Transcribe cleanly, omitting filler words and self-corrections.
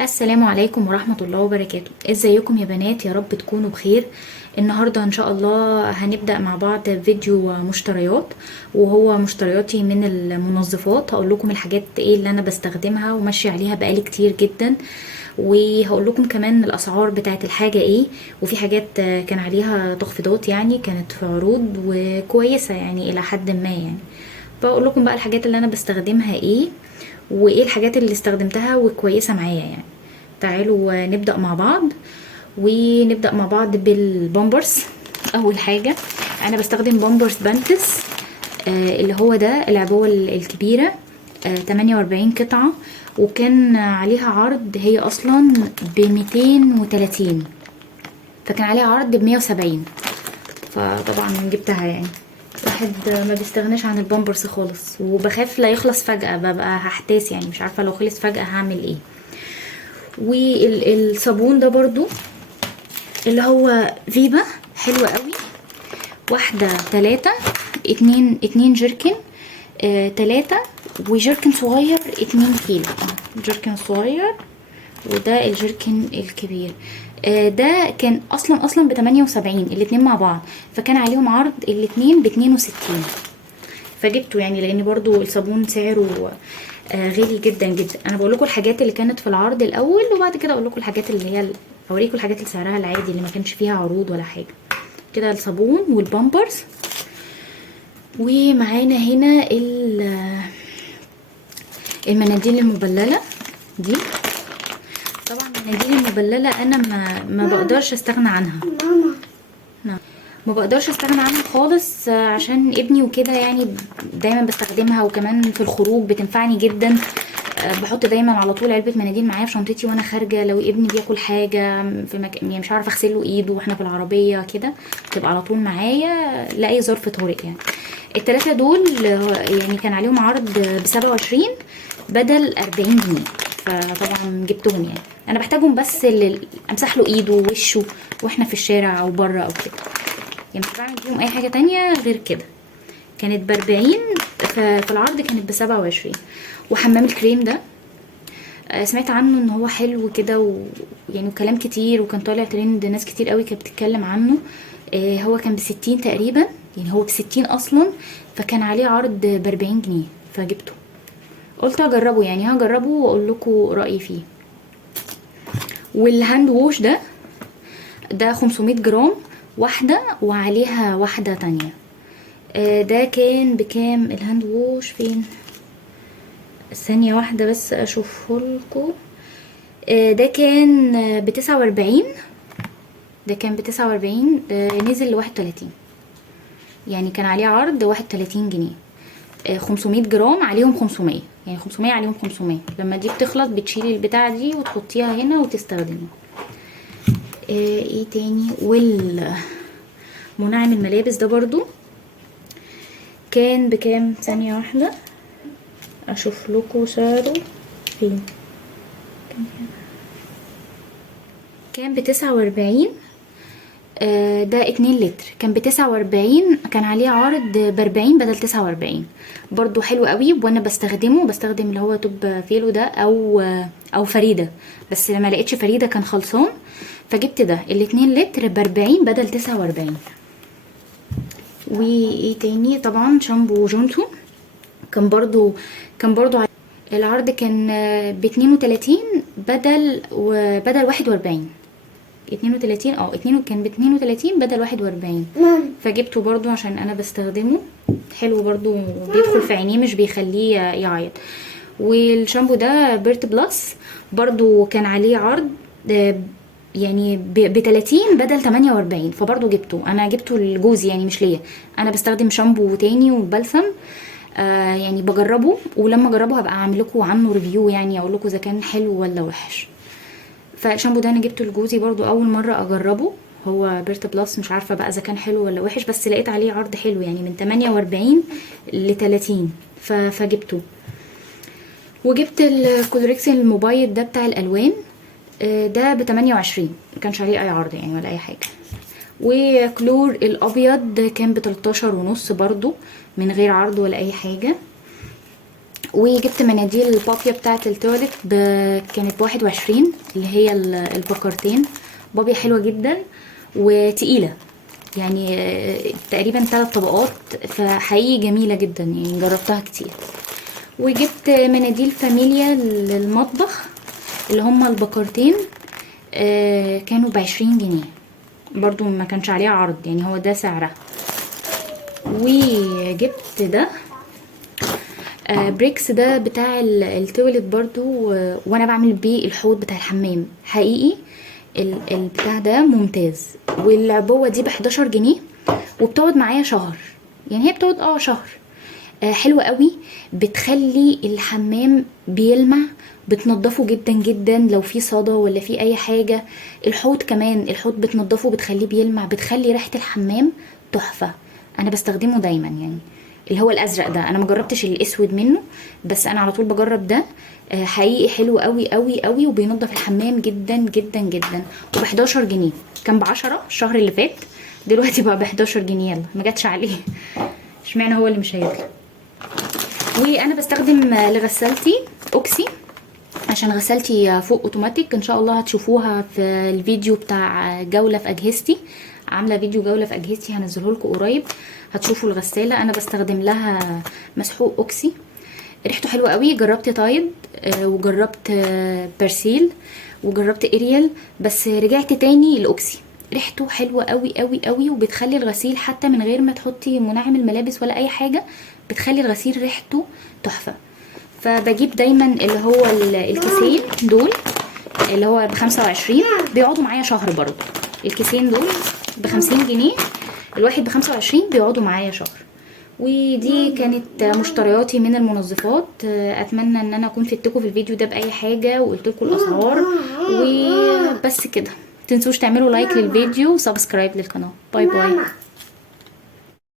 السلام عليكم ورحمة الله وبركاته. ازيكم يا بنات؟ يا رب تكونوا بخير. النهاردة ان شاء الله هنبدأ مع بعض فيديو مشتريات، وهو مشترياتي من المنظفات. هقول لكم الحاجات ايه اللي انا بستخدمها وماشي عليها بقالي كتير جدا، وهقول لكم كمان الاسعار بتاعت الحاجة ايه. وفي حاجات كان عليها تخفيضات، يعني كانت في عروض وكويسة يعني الى حد ما يعني. بقول لكم بقى الحاجات اللي انا بستخدمها ايه، وايه الحاجات اللي استخدمتها وكويسة معايا يعني. تعالوا نبدأ مع بعض، ونبدأ مع بعض بالبامبرز. اول حاجة انا بستخدم بامبرز بانتس، اللي هو ده العبوة الكبيرة، 48 قطعة، وكان عليها عرض. هي اصلا ب230، فكان عليها عرض ب170، فطبعا جبتها يعني. واحد ما بيستغناش عن البامبرز خالص، وبخاف لا يخلص فجأة، ببقى هحتاس يعني، مش عارفة لو خلص فجأة هعمل ايه. والصابون ده برضو اللي هو فيبا، حلوة قوي. واحدة 3، اتنين جيركن، 3، وجيركن صغير 2 كيلو. جيركن صغير، وده الجيركن الكبير. ده كان اصلا ب78 الاتنين مع بعض، فكان عليهم عرض الاتنين ب62، فجبته يعني، لان برضو الصابون سعره غالي جدا جدا. انا بقول لكم الحاجات اللي كانت في العرض الاول، وبعد كده اقول لكم الحاجات اللي هي اوريكم الحاجات اللي سعرها العادي اللي ما كانش فيها عروض ولا حاجه. كده الصابون والبامبرز. ومعانا هنا المناديل المبلله دي. طبعا المناديل المبلله انا ما بقدرش استغنى عنها. نعم، ما بقدرش استغنى عنها خالص، عشان ابني وكده يعني. دايما بستخدمها، وكمان في الخروج بتنفعني جدا. بحط دايما على طول علبه مناديل معايا في شنطتي وانا خارجه، لو ابني بياكل حاجه في يعني مش عارفه اغسل له ايده واحنا في العربيه كده، تبقى على طول معايا لاي ظرف طارئ يعني. التلاتة دول يعني كان عليهم عرض ب27 بدل 40 جنيه، فطبعا جبتهم يعني. انا بحتاجهم بس امسح له ايده ووشه واحنا في الشارع او بره او كده، يعني مش بعمل بيهم اي حاجه تانية غير كده. كانت ب40، في العرض كانت ب27. وحمام الكريم ده، سمعت عنه ان هو حلو كده يعني وكلام كتير، وكان طالع ترند، ناس كتير قوي كانت بتتكلم عنه. هو كان ب60 تقريبا، يعني هو ب60 اصلا، فكان عليه عرض ب40 جنيه، فجبته. قلت اجربه يعني، هجربه واقول لكم رايي فيه. والهاند ووش ده 500 جرام واحده، وعليها واحده تانية. ده كان بكام الهاند ووش؟ فين؟ ثانية واحدة بس اشوفه لكم. ده كان ب49. ده كان ب49، نزل ل31، يعني كان عليه عرض 31 جنيه. 500 جرام عليهم 500، يعني 500 عليهم 500. لما دي بتخلص بتشيلي البتاعة دي وتحطيها هنا وتستخدمي. ايه تاني؟ منعم الملابس ده برضو كان بكام؟ ثانية واحدة اشوف لكم سعره. فين؟ كان ب49. ده 2 لتر، كان ب49، كان عليه عرض ب40 بدل 49. برضو حلو قوي، وانا بستخدم اللي هو توب فيلو ده، او فريدة، بس لما لقيتش فريدة كان خلصان، فجبت ده ال2 لتر ب40 بدل 49. وايه تاني؟ طبعا شامبو جونسون، كان برضو العرض كان ب32 بدل 41. 32، كان ب32 بدل 41. فجبته برضو عشان انا بستخدمه، حلو برضو، بيدخل في عينيه مش بيخليه يعيط. والشامبو ده بيرت بلس، برضو كان عليه عرض، يعني ب30 بدل 48، فبرضو جبته. انا جبته لجوزي يعني مش ليا، انا بستخدم شامبو تاني وبلسم. يعني بجربه، ولما اجربه هبقى اعمل لكم عنه ريفيو، يعني اقول لكم اذا كان حلو ولا وحش. فالشامبو ده انا جبته لجوزي برضو اول مره اجربه. هو بيرت بلس، مش عارفه بقى اذا كان حلو ولا وحش، بس لقيت عليه عرض حلو يعني من 48 ل30، فجبته. وجبت الكولوريكس الموبايل ده بتاع الالوان، ده ب28، مكانش عليه اي عرض يعني ولا اي حاجه. وكلور الابيض كان ب13 ونص برضو، من غير عرض ولا اي حاجه. وجبت مناديل البابيا بتاعه التواليت كانت ب21، اللي هي البكرتين. بابيا حلوه جدا وتقيله، يعني تقريبا 3 طبقات، فحقيقي جميله جدا يعني، جربتها كتير. وجبت مناديل فاميليا للمطبخ اللي هما البكرتين، كانوا ب20 جنيه برضو، ما كانش عليها عرض يعني، هو ده سعرها. وجبت ده بريكس، ده بتاع التواليت برضو، وانا بعمل بيه الحوض بتاع الحمام. حقيقي البتاع ده ممتاز، والعبوه دي ب11 جنيه وبتقعد معايا شهر، يعني هي بتقعد شهر. حلوه قوي، بتخلي الحمام بيلمع، بتنضفه جدا جدا لو في صدى ولا في اي حاجه. الحوض كمان، الحوض بتنضفه بتخليه بيلمع، بتخلي ريحه الحمام تحفه. انا بستخدمه دايما يعني، اللي هو الازرق ده، انا مجربتش الاسود منه، بس انا على طول بجرب ده. حقيقي حلو قوي قوي قوي، وبينضف الحمام جدا جدا جدا. وب11 جنيه، كان ب10 الشهر اللي فات، دلوقتي بقى ب11 جنيه. يلا ما جاتش عليه، اشمعنى هو اللي مش هيطلع. وانا بستخدم لغسالتي اوكسي، عشان غسالتي فوق اوتوماتيك. ان شاء الله هتشوفوها في الفيديو بتاع جولة في اجهزتي، عامله فيديو جولة في اجهزتي هنزله لكم قريب، هتشوفوا الغسالة. انا بستخدم لها مسحوق اوكسي، ريحته حلوه قوي. جربت تايد وجربت برسيل وجربت اريال، بس رجعت تاني الاوكسي. ريحته حلوه قوي قوي قوي، وبتخلي الغسيل حتى من غير ما تحطي منعم الملابس ولا اي حاجه، بتخلي الغسيل ريحته تحفه. فبجيب دايما اللي هو الكيسين دول، اللي هو ب25، بيقعدوا معايا شهر برضو. الكيسين دول ب50 جنيه، الواحد ب25، بيقعدوا معايا شهر. ودي كانت مشترياتي من المنظفات. اتمنى ان انا اكون فدتكم في الفيديو ده باي حاجه، وقلت لكم الاسعار. وبس كده، متنسوش تعملوا لايك للفيديو وسبسكرايب للقناه. باي باي.